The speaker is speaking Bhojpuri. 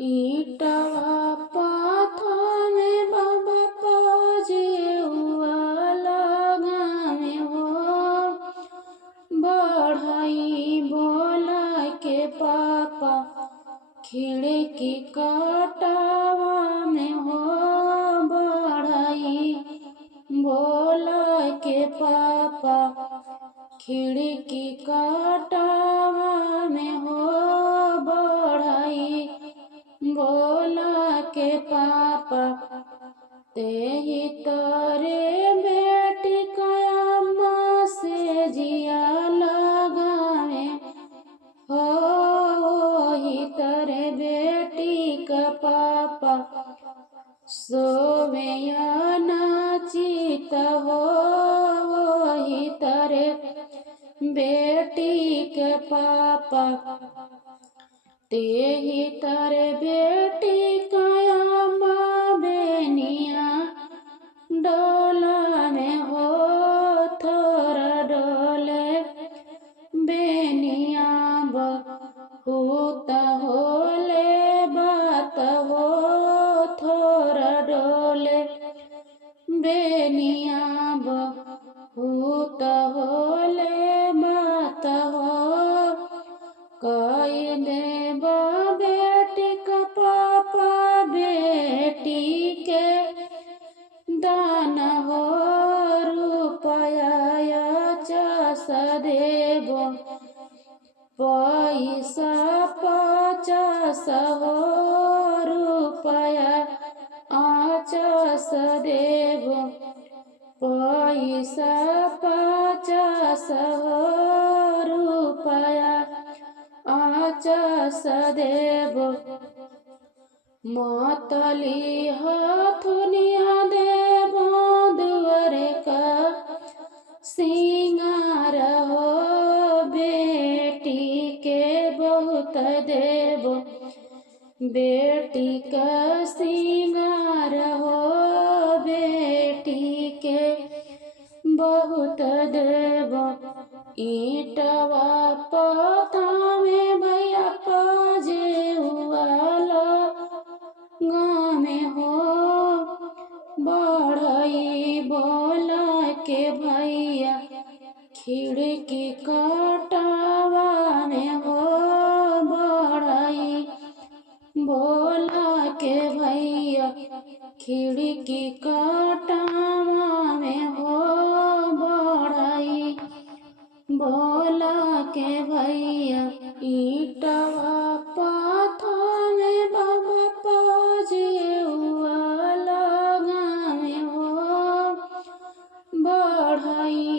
ईटवा पाथमे बाबा पजेउआ लगावे हो बढ़ई बोला के पापा खिड़की कटावा में हो बढ़ई बोला के पापा खिड़की कटावा में हो बढ़ई बोला के पापा तेही तोरे बेटी कया माँ से जिया लगावे हो ही तोरे बेटी का पापा सोवे या नाचित हो ही तोरे बेटी के पापा तेही तोरे बेटी कया माँ बेनिया डोला में हो थोड़ा डोले बेनिया बहुत होले बात हो थोड़ा डोले बेनिया बहुत होले बात हो कई देव बेटी का पापा बेटी के दान हो रुपया चास देव पैसा 50 हो रुपया 50 देव पैसा 50 हो रुपया 50 देव मतली हथुनिया देव दुआरे का सिंगार हो बेटी के बहुत देव बेटी का सिंगार हो बेटी के बहुत देव ईटवा पथमे भैया पजेउआ गामे हो बढ़ई बोला के भैया खिड़की कटावा में हो बढ़ई बोला के भैया खिड़की कटावा में हो बढ़ई बोला के भैया ईटवा पाथमे बाबा पजेउआ लगावे हो बढ़ई